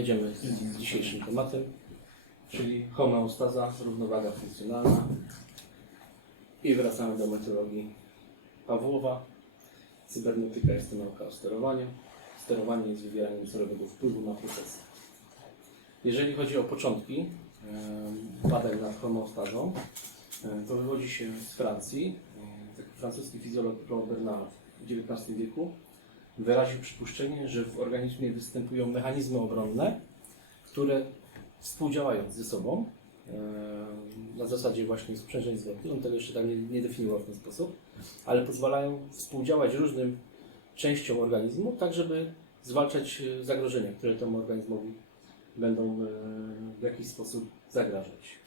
jedziemy z dzisiejszym tematem, czyli homeostaza, równowaga funkcjonalna. I wracamy do metodologii Pawłowa. Cybernetyka jest to nauka o sterowaniu. Sterowanie jest wywieraniem wzorowego wpływu na procesy. Jeżeli chodzi o początki badań nad homeostazą, to wywodzi się z Francji. Taki francuski fizjolog Claude Bernard w XIX wieku wyraził przypuszczenie, że w organizmie występują mechanizmy obronne, które współdziałając ze sobą, e, na zasadzie właśnie sprzężeń zwrotnych, on tego jeszcze tam nie, nie definiował w ten sposób, ale pozwalają współdziałać różnym częściom organizmu, tak żeby zwalczać e, zagrożenia, które temu organizmowi będą e, w jakiś sposób zagrażać.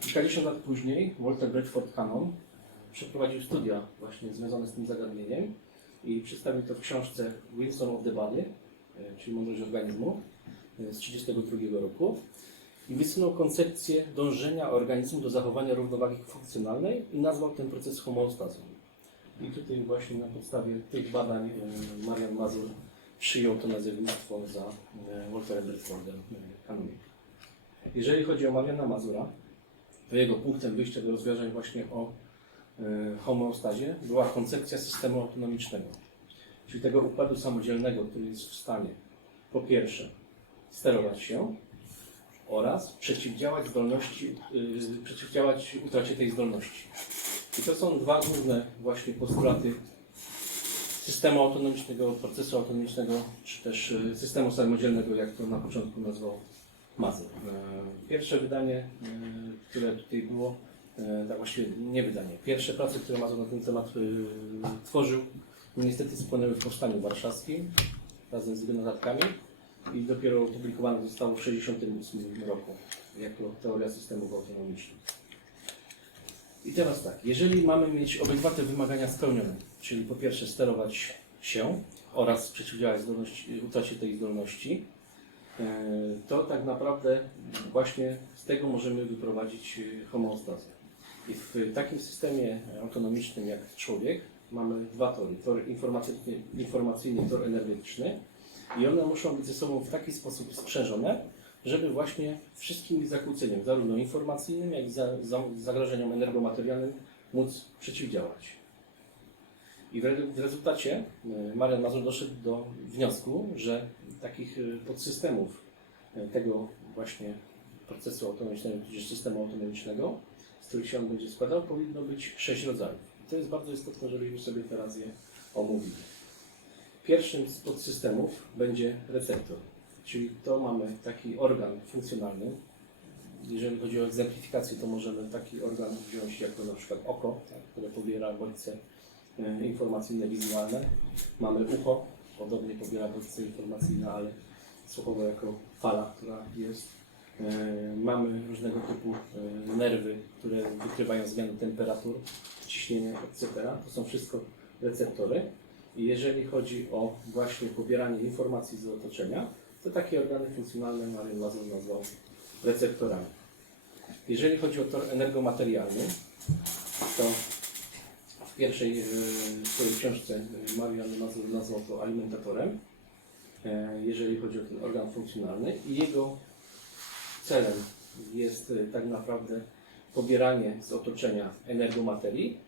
Kilkadziesiąt lat później Walter Bradford Cannon przeprowadził studia właśnie związane z tym zagadnieniem i przedstawił to w książce Wisdom of the Body, e, czyli mądrość organizmu e, z 1932 roku i wysunął koncepcję dążenia organizmu do zachowania równowagi funkcjonalnej i nazwał ten proces homeostazą. I tutaj właśnie na podstawie tych badań e, Marian Mazur przyjął to nazewnictwo za Walterem Bradfordem Cannonem. Jeżeli chodzi o Mariana Mazura, to jego punktem wyjścia do rozwiązań właśnie o homeostazie była koncepcja systemu autonomicznego, czyli tego układu samodzielnego, który jest w stanie po pierwsze sterować się oraz przeciwdziałać zdolności, y, przeciwdziałać utracie tej zdolności. I to są dwa główne właśnie postulaty systemu autonomicznego, procesu autonomicznego, czy też y, systemu samodzielnego, jak to na początku nazwał Mazur. E, Pierwsze wydanie, y, które tutaj było, e, tak właściwie nie wydanie, pierwsze prace, które Mazur na ten temat y, tworzył, niestety spłynęły w Powstaniu Warszawskim razem z jego i dopiero opublikowane zostało w 1968 roku jako teoria systemów autonomicznych. I teraz tak, jeżeli mamy mieć obydwa te wymagania spełnione, czyli po pierwsze sterować się oraz przeciwdziałać utracie tej zdolności, e, to tak naprawdę właśnie z tego możemy wyprowadzić e, homeostazę. I w takim systemie autonomicznym jak człowiek mamy dwa tory, tor informacyjny, informacyjny tor energetyczny i one muszą być ze sobą w taki sposób sprzężone, żeby właśnie wszystkim zakłóceniom, zarówno informacyjnym, jak i za, za, zagrożeniom energomaterialnym móc przeciwdziałać. I w, re, w rezultacie y, Marian Mazur doszedł do wniosku, że takich y, podsystemów y, tego właśnie procesu autonomicznego, tudzież systemu autonomicznego, z których się on będzie składał, powinno być sześć rodzajów. I to jest bardzo istotne, żebyśmy sobie teraz je omówili. Pierwszym z podsystemów będzie receptor, czyli to mamy taki organ funkcjonalny. Jeżeli chodzi o egzemplifikację, to możemy taki organ wziąć jako na przykład oko, tak, które pobiera bodźce e, informacyjne, wizualne. Mamy ucho, podobnie pobiera bodźce informacyjne, ale słuchowe jako fala, która jest. E, Mamy różnego typu e, nerwy, które wykrywają zmiany temperatur, ciśnienia, etc. To są wszystko receptory. I jeżeli chodzi o właśnie pobieranie informacji z otoczenia, to takie organy funkcjonalne Marian Mazur nazwał receptorami. Jeżeli chodzi o tor energomaterialny, to w pierwszej e, swojej książce Marian Mazur nazwał to alimentatorem, jeżeli chodzi o ten organ funkcjonalny i jego celem jest e, tak naprawdę pobieranie z otoczenia energomaterii,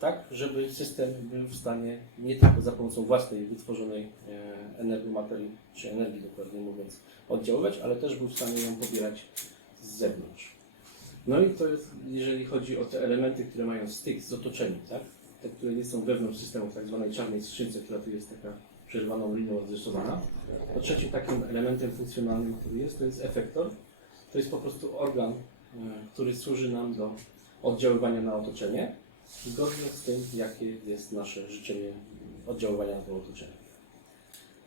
tak, żeby system był w stanie nie tylko za pomocą własnej wytworzonej e, energiomaterii, czy energii dokładnie mówiąc, oddziaływać, ale też był w stanie ją pobierać z zewnątrz. No i to jest, jeżeli chodzi o te elementy, które mają styk z otoczeniem, tak? te, które nie są wewnątrz systemu, tak zwanej czarnej skrzynce, która tu jest taka przerwaną linią odrysowana, to trzecim takim elementem funkcjonalnym, który jest, to jest efektor. To jest po prostu organ, e, który służy nam do oddziaływania na otoczenie, zgodnie z tym, jakie jest nasze życzenie oddziaływania na to otoczenie.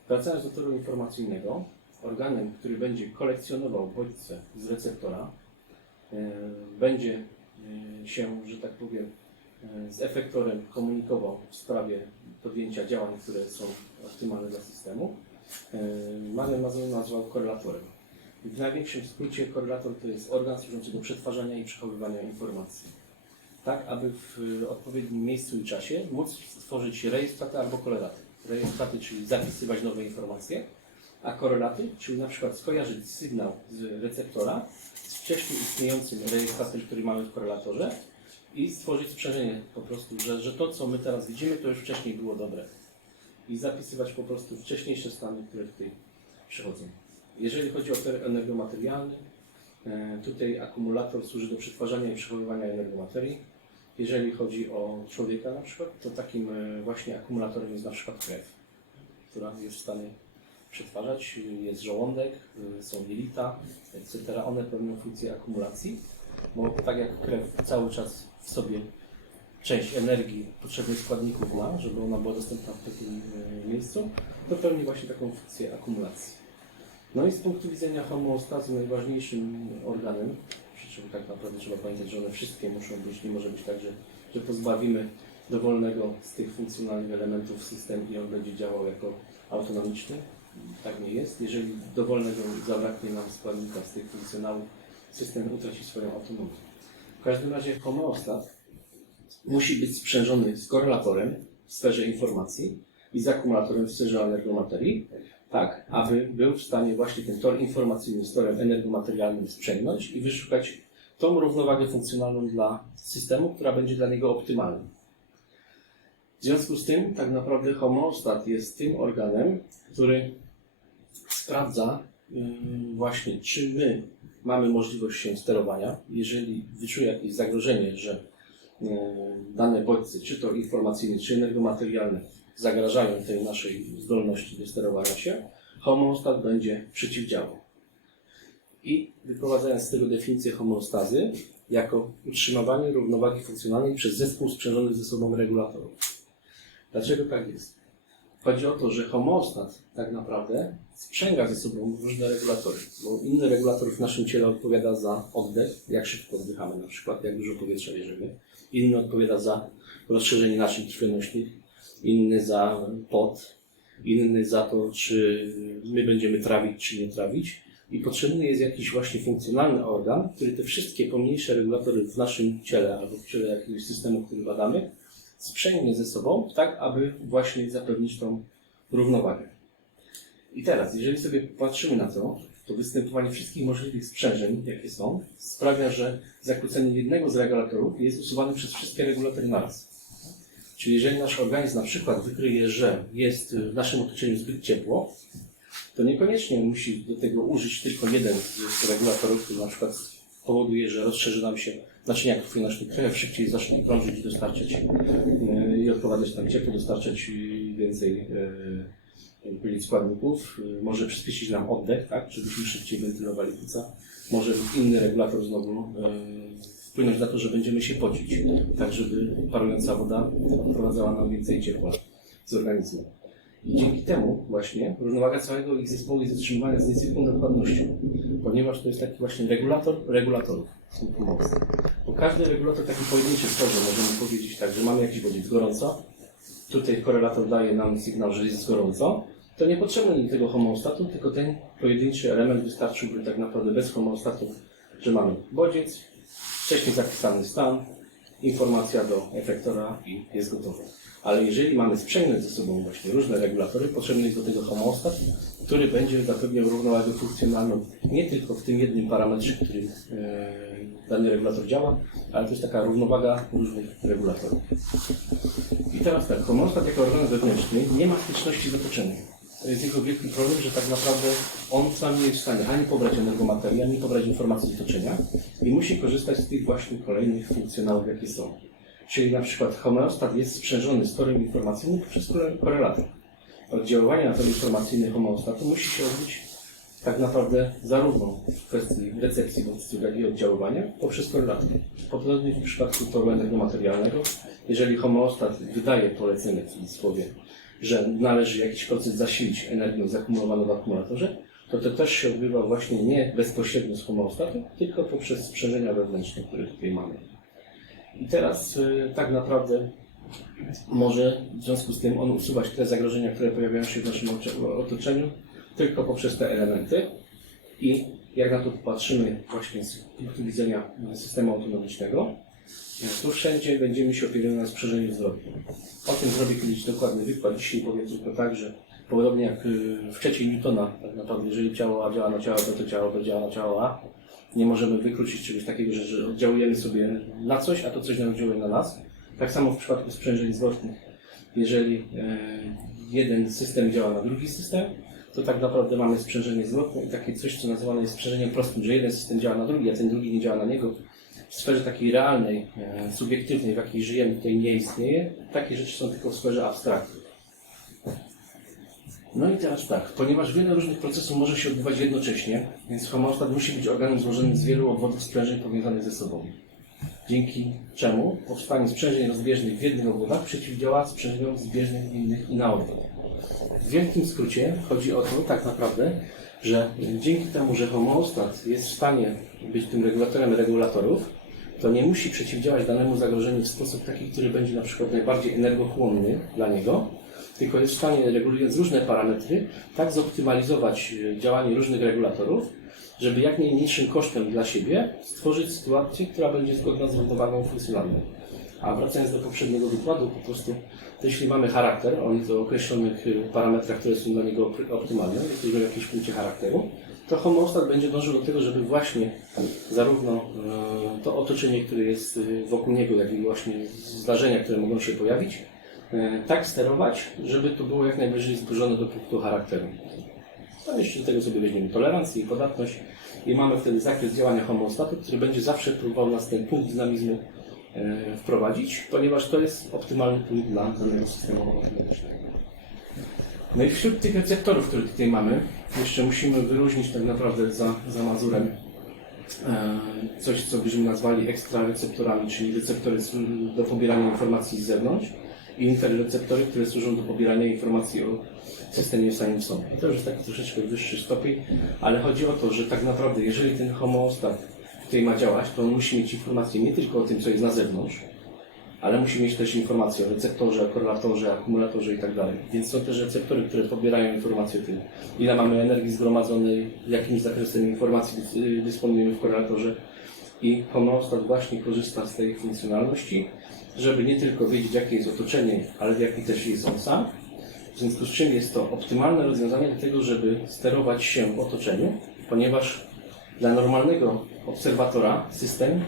Wracając do toru informacyjnego, organem, który będzie kolekcjonował bodźce z receptora, e, będzie e, się, że tak powiem, z efektorem komunikował w sprawie podjęcia działań, które są optymalne dla systemu. Marian Mazur nazwał korelatorem. W największym skrócie korelator to jest organ służący do przetwarzania i przechowywania informacji tak aby w y, odpowiednim miejscu i czasie móc stworzyć rejestraty albo korelaty. Rejestraty, czyli zapisywać nowe informacje, A korelaty, czyli na przykład skojarzyć sygnał z receptora z wcześniej istniejącym rejestratem, który mamy w korelatorze i stworzyć sprzężenie po prostu, że, że to, co my teraz widzimy, to już wcześniej było dobre. I zapisywać po prostu wcześniejsze stany, które tutaj przychodzą. Jeżeli chodzi o ter energomaterialny, e, tutaj akumulator służy do przetwarzania i przechowywania energomaterii. Jeżeli chodzi o człowieka na przykład, to takim e, właśnie akumulatorem jest na przykład krew, która jest w stanie przetwarzać. Jest żołądek, y, są jelita, etc. One pełnią funkcję akumulacji, bo tak jak krew cały czas w sobie część energii potrzebnych składników ma, żeby ona była dostępna w takim miejscu, to pełni właśnie taką funkcję akumulacji. No i z punktu widzenia homeostazy najważniejszym organem, przy czym tak naprawdę trzeba pamiętać, że one wszystkie muszą być, nie może być tak, że, że pozbawimy dowolnego z tych funkcjonalnych elementów system i on będzie działał jako autonomiczny. Tak nie jest. Jeżeli dowolnego zabraknie nam składnika z tych funkcjonałów, system utraci swoją autonomię. W każdym razie homeostat musi być sprzężony z korelatorem w sferze informacji i z akumulatorem w sferze energomaterii, tak, aby był w stanie właśnie ten tor informacyjny z torem energomaterialnym sprzęgnąć i wyszukać tą równowagę funkcjonalną dla systemu, która będzie dla niego optymalna. W związku z tym, tak naprawdę homeostat jest tym organem, który sprawdza ym, właśnie, czy my mamy możliwość się sterowania. Jeżeli wyczuje jakieś zagrożenie, że ym, dane bodźce, czy to informacyjne, czy energomaterialne, zagrażają tej naszej zdolności do sterowania się, homeostat będzie przeciwdziałał. I wyprowadzając z tego definicję homeostazy, jako utrzymywanie równowagi funkcjonalnej przez zespół sprzężony ze sobą regulatorów. Dlaczego tak jest? Chodzi o to, że homeostat tak naprawdę sprzęga ze sobą różne regulatory, bo inny regulator w naszym ciele odpowiada za oddech, jak szybko oddychamy na przykład, jak dużo powietrza bierzemy. Inny odpowiada za rozszerzenie naczyń krwionośnych, inny za pot, inny za to, czy my będziemy trawić, czy nie trawić. I potrzebny jest jakiś właśnie funkcjonalny organ, który te wszystkie pomniejsze regulatory w naszym ciele albo w ciele jakiegoś systemu, który badamy, sprzęgnie ze sobą, tak aby właśnie zapewnić tą równowagę. I teraz, jeżeli sobie patrzymy na to, to występowanie wszystkich możliwych sprzężeń, jakie są, sprawia, że zakłócenie jednego z regulatorów jest usuwane przez wszystkie regulatory naraz. Czyli jeżeli nasz organizm na przykład wykryje, że jest w naszym otoczeniu zbyt ciepło, to niekoniecznie musi do tego użyć tylko jeden z regulatorów, który na przykład powoduje, że rozszerzy nam się naczynia krwionośne, krew szybciej zacznie krążyć i dostarczać yy, i odprowadzać tam ciepło, dostarczać więcej powiedzieć, składników. Może przyspieszyć nam oddech, tak, żebyśmy szybciej wentylowali płuca. Może inny regulator znowu yy, wpłynąć na to, że będziemy się pocić, tak żeby parująca woda odprowadzała nam więcej ciepła z organizmu. I dzięki temu właśnie równowaga całego ich zespołu jest utrzymywana z niezwykłą dokładnością, ponieważ to jest taki właśnie regulator regulatorów. Pomocy. Bo każdy regulator taki pojedynczy stworzy, możemy powiedzieć tak, że mamy jakiś bodziec gorąco, tutaj korelator daje nam sygnał, że jest gorąco, to nie potrzebny do tego homeostatu, tylko ten pojedynczy element wystarczyłby tak naprawdę bez homeostatu, że mamy bodziec, wcześniej zapisany stan, informacja do efektora i jest gotowe. Ale jeżeli mamy sprzęgnąć ze sobą właśnie różne regulatory, potrzebny jest do tego homeostat, który będzie zapewniał równowagę funkcjonalną nie tylko w tym jednym parametrze, w którym e, dany regulator działa, ale jest taka równowaga różnych regulatorów. I teraz tak, homeostat jako organ wewnętrzny nie ma styczności z otoczeniem. Jest jego wielki problem, że tak naprawdę on sam nie jest w stanie ani pobrać energomaterii, ani pobrać informacji z otoczenia i musi korzystać z tych właśnie kolejnych funkcjonałów, jakie są. Czyli na przykład homeostat jest sprzężony z torem informacyjnym poprzez kore- korelator. Oddziaływanie na tor informacyjny homeostatu musi się odbyć tak naprawdę zarówno w kwestii recepcji jak i oddziaływania poprzez korelator. Podobnie w przypadku toru energomaterialnego, jeżeli homeostat wydaje polecenie w cudzysłowie, że należy jakiś proces zasilić energią zakumulowaną w akumulatorze, to to też się odbywa właśnie nie bezpośrednio z homeostatu, tylko poprzez sprzężenia wewnętrzne, które tutaj mamy. I teraz y, tak naprawdę może w związku z tym on usuwać te zagrożenia, które pojawiają się w naszym ocze- otoczeniu, tylko poprzez te elementy. I jak na to popatrzymy właśnie z punktu widzenia systemu autonomicznego, tu wszędzie będziemy się opierali na sprzężeniu zwrotnym. O tym zrobię kiedyś dokładny wykład. Dzisiaj powiem tylko tak, że Podobnie jak y, w trzeciej Newtona, tak naprawdę, jeżeli ciało A działa na ciało B, to ciało B działa na ciało A. Nie możemy wykluczyć czegoś takiego, że, oddziałujemy sobie na coś, a to coś nam oddziałuje na nas. Tak samo w przypadku sprzężeń zwrotnych. Jeżeli e, jeden system działa na drugi system, to tak naprawdę mamy sprzężenie zwrotne i takie coś, co nazywane jest sprzężeniem prostym, że jeden system działa na drugi, a ten drugi nie działa na niego. W sferze takiej realnej, e, subiektywnej, w jakiej żyjemy, tutaj nie istnieje. Takie rzeczy są tylko w sferze abstrakcji. No i teraz tak, ponieważ wiele różnych procesów może się odbywać jednocześnie, więc homostat musi być organem złożonym z wielu obwodów sprężeń powiązanych ze sobą. Dzięki czemu powstanie sprzężeń rozbieżnych w jednych obwodach przeciwdziała sprzężeniom zbieżnym w innych i na odwrót. W wielkim skrócie chodzi o to tak naprawdę, że dzięki temu, że homeostat jest w stanie być tym regulatorem regulatorów, to nie musi przeciwdziałać danemu zagrożeniu w sposób taki, który będzie na przykład najbardziej energochłonny dla niego, tylko jest w stanie, regulując różne parametry, tak zoptymalizować e, działanie różnych regulatorów, żeby jak najmniejszym kosztem dla siebie stworzyć sytuację, która będzie zgodna z równowagą funkcjonalną. A wracając do poprzedniego wykładu, po prostu, jeśli mamy charakter, on jest o określonych y, parametrach, które są dla niego optymalne, jesteśmy w jakimś punkcie charakteru, to homeostat będzie dążył do tego, żeby właśnie zarówno e, to otoczenie, które jest y, wokół niego, jak i właśnie zdarzenia, które mogą się pojawić, e, tak sterować, żeby to było jak najbliżej zbliżone do punktu charakteru. Tam jeszcze do tego sobie weźmiemy tolerancję i podatność i mamy wtedy zakres działania homeostatu, który będzie zawsze próbował nas ten punkt dynamizmu e, wprowadzić, ponieważ to jest optymalny punkt dla danego systemu automatycznego. No i wśród tych receptorów, które tutaj mamy, jeszcze musimy wyróżnić tak naprawdę za, za Mazurem e, coś, co byśmy nazwali ekstrareceptorami, czyli receptory do pobierania informacji z zewnątrz i interreceptory, które służą do pobierania informacji o systemie samym sobie. I to już jest taki troszeczkę wyższy stopień, ale chodzi o to, że tak naprawdę jeżeli ten homeostat tutaj ma działać, to on musi mieć informacje nie tylko o tym, co jest na zewnątrz, ale musi mieć też informacje o receptorze, korelatorze, akumulatorze i tak dalej. Więc są też receptory, które pobierają informacje o tym, ile mamy energii zgromadzonej, jakim zakresem informacji dys- dysponujemy w korelatorze. I homeostat właśnie korzysta z tej funkcjonalności, żeby nie tylko wiedzieć, jakie jest otoczenie, ale w jakim też jest on sam. W związku z czym jest to optymalne rozwiązanie do tego, żeby sterować się w otoczeniu, ponieważ dla normalnego obserwatora system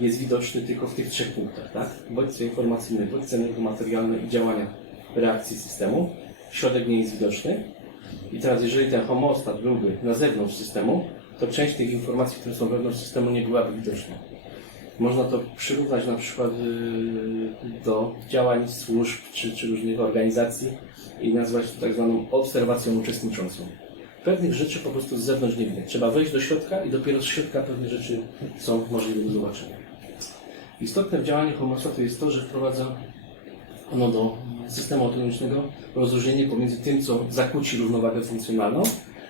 jest widoczny tylko w tych trzech punktach, tak? Bodźce informacyjne, bodźce energomaterialne i działania reakcji systemu. Środek nie jest widoczny. I teraz, jeżeli ten homostat byłby na zewnątrz systemu, to część tych informacji, które są wewnątrz systemu, nie byłaby widoczna. Można to przyrównać na przykład yy, do działań służb czy, czy różnych organizacji i nazwać to tak zwaną obserwacją uczestniczącą. Pewnych rzeczy po prostu z zewnątrz nie widać. Trzeba wejść do środka i dopiero z środka pewne rzeczy są możliwe do zobaczenia. Istotne w działaniu homostatu jest to, że wprowadza ono do systemu autonomicznego rozróżnienie pomiędzy tym, co zakłóci równowagę funkcjonalną,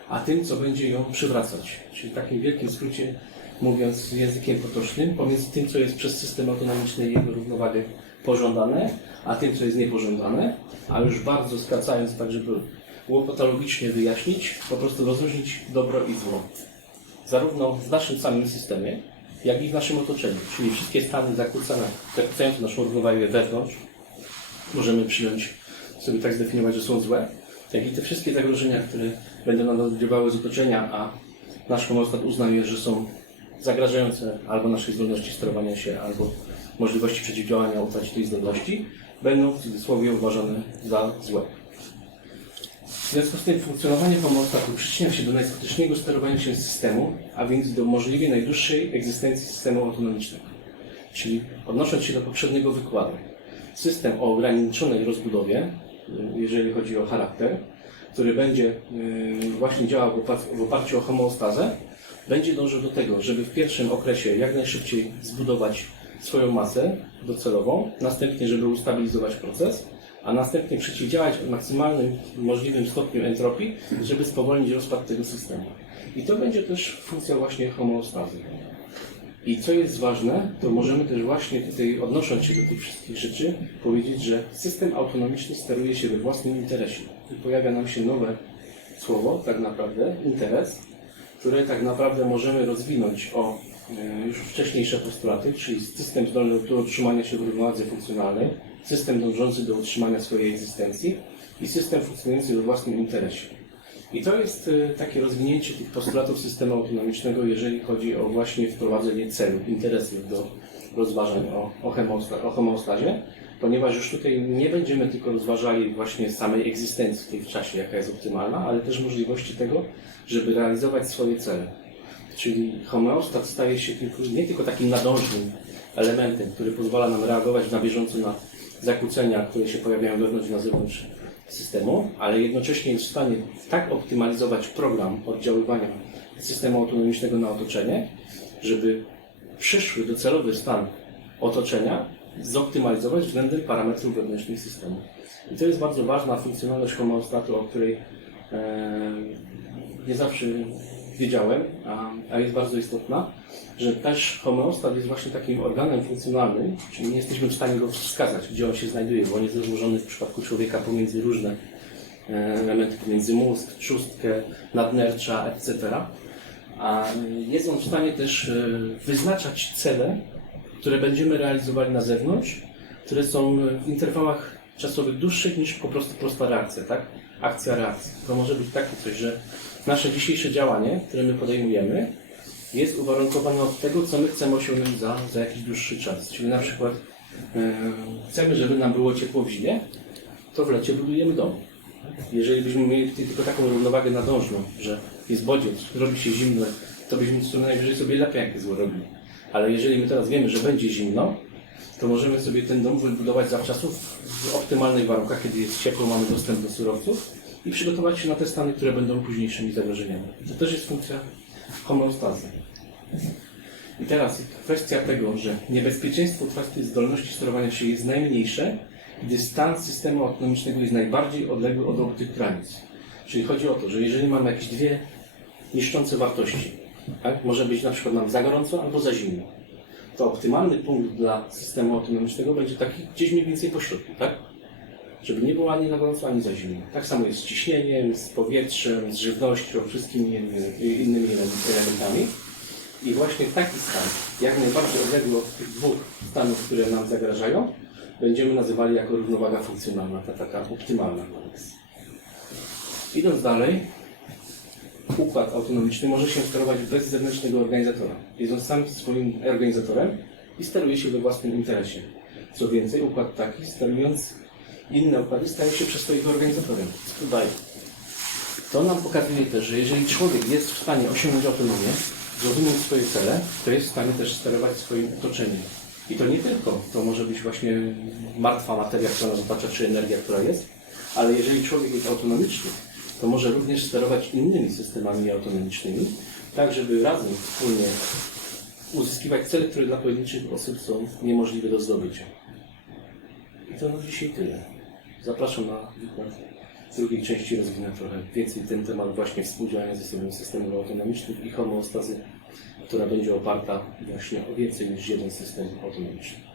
a tym, co będzie ją przywracać. Czyli w takim wielkim skrócie, mówiąc językiem potocznym, pomiędzy tym, co jest przez system autonomiczny i jego równowagę pożądane, a tym, co jest niepożądane, a już bardzo skracając tak, żeby łopatologicznie wyjaśnić, po prostu rozróżnić dobro i zło. Zarówno w naszym samym systemie, jak i w naszym otoczeniu. Czyli wszystkie stany zakłócające naszą równowagę wewnątrz, możemy przyjąć, sobie tak zdefiniować, że są złe, jak i te wszystkie zagrożenia, które będą na nas oddziaływały z otoczenia, a nasz homostat uznaje, że są zagrażające albo naszej zdolności sterowania się, albo możliwości przeciwdziałania utracie tej zdolności, będą w cudzysłowie uważane za złe. W związku z tym funkcjonowanie homostatu przyczynia się do najskuteczniejszego sterowania się systemu, a więc do możliwie najdłuższej egzystencji systemu autonomicznego. Czyli odnosząc się do poprzedniego wykładu, system o ograniczonej rozbudowie, y, jeżeli chodzi o charakter, który będzie y, właśnie działał w oparciu o homeostazę, będzie dążył do tego, żeby w pierwszym okresie jak najszybciej zbudować swoją masę docelową, następnie, żeby ustabilizować proces, a następnie przeciwdziałać w maksymalnym możliwym stopniu entropii, żeby spowolnić rozpad tego systemu. I to będzie też funkcja właśnie homeostazy. I co jest ważne, to możemy też właśnie tutaj, odnosząc się do tych wszystkich rzeczy, powiedzieć, że system autonomiczny steruje się we własnym interesie. I pojawia nam się nowe słowo, tak naprawdę, interes, które tak naprawdę możemy rozwinąć o e, już wcześniejsze postulaty, czyli system zdolny do utrzymania się w równowadze funkcjonalnej, system dążący do utrzymania swojej egzystencji i system funkcjonujący we własnym interesie. I to jest e, takie rozwinięcie tych postulatów systemu autonomicznego, jeżeli chodzi o właśnie wprowadzenie celu, interesów do rozważań o, o, hemosta, o homeostazie, ponieważ już tutaj nie będziemy tylko rozważali właśnie samej egzystencji tej w czasie, jaka jest optymalna, ale też możliwości tego, żeby realizować swoje cele. Czyli homeostat staje się nie tylko takim nadążnym elementem, który pozwala nam reagować na bieżąco na zakłócenia, które się pojawiają wewnątrz i na zewnątrz systemu, ale jednocześnie jest w stanie tak optymalizować program oddziaływania systemu autonomicznego na otoczenie, żeby przyszły docelowy stan otoczenia zoptymalizować względem parametrów wewnętrznych systemu. I to jest bardzo ważna funkcjonalność homeostatu, o której e, nie zawsze wiedziałem, a, a jest bardzo istotna, że też homeostat jest właśnie takim organem funkcjonalnym, czyli nie jesteśmy w stanie go wskazać, gdzie on się znajduje, bo on jest rozłożony w przypadku człowieka pomiędzy różne e, elementy, pomiędzy mózg, trzustkę, nadnercza, etc. A jest on w stanie też e, wyznaczać cele, które będziemy realizowali na zewnątrz, które są w interwałach czasowych dłuższych niż po prostu prosta reakcja, tak? Akcja, reakcja. To może być takie coś, że nasze dzisiejsze działanie, które my podejmujemy, jest uwarunkowane od tego, co my chcemy osiągnąć za, za jakiś dłuższy czas. Czyli na przykład e, chcemy, żeby nam było ciepło w zimie, to w lecie budujemy dom. Jeżeli byśmy mieli tylko taką równowagę nadążną, że jest bodziec, robi się zimno, to byśmy co najwyżej sobie lepiankę zrobili. Ale jeżeli my teraz wiemy, że będzie zimno, to możemy sobie ten dom wybudować zawczasu w optymalnych warunkach, kiedy jest ciepło, mamy dostęp do surowców i przygotować się na te stany, które będą późniejszymi zagrożeniami. To też jest funkcja homeostazy. I teraz kwestia tego, że niebezpieczeństwo utraty zdolności sterowania się jest najmniejsze, gdy stan systemu autonomicznego jest najbardziej odległy od obu tych granic. Czyli chodzi o to, że jeżeli mamy jakieś dwie niszczące wartości, tak? może być na przykład nam za gorąco albo za zimno, to optymalny punkt dla systemu autonomicznego będzie taki gdzieś mniej więcej pośrodku, tak? Żeby nie było ani za gorąco, ani za zimno. Tak samo jest z ciśnieniem, z powietrzem, z żywnością, wszystkimi innymi elementami. I właśnie taki stan, jak najbardziej odległy od tych dwóch stanów, które nam zagrażają, będziemy nazywali jako równowaga funkcjonalna, ta taka optymalna. Idąc dalej, układ autonomiczny może się sterować bez zewnętrznego organizatora. Jest on sam swoim organizatorem i steruje się we własnym interesie. Co więcej, układ taki, sterując inne układy, staje się przez to ich organizatorem. To nam pokazuje też, że jeżeli człowiek jest w stanie osiągnąć autonomię, zrozumieć swoje cele, to jest w stanie też sterować swoim otoczeniem. I to nie tylko, to może być właśnie martwa materia, która nas otacza, czy energia, która jest, ale jeżeli człowiek jest autonomiczny, to może również sterować innymi systemami autonomicznymi, tak żeby razem, wspólnie uzyskiwać cele, które dla pojedynczych osób są niemożliwe do zdobycia. I to na dzisiaj tyle. Zapraszam na wykład drugiej części rozwinę trochę więcej ten temat właśnie współdziałania ze sobą systemów autonomicznych i homeostazy, która będzie oparta właśnie o więcej niż jeden system autonomiczny.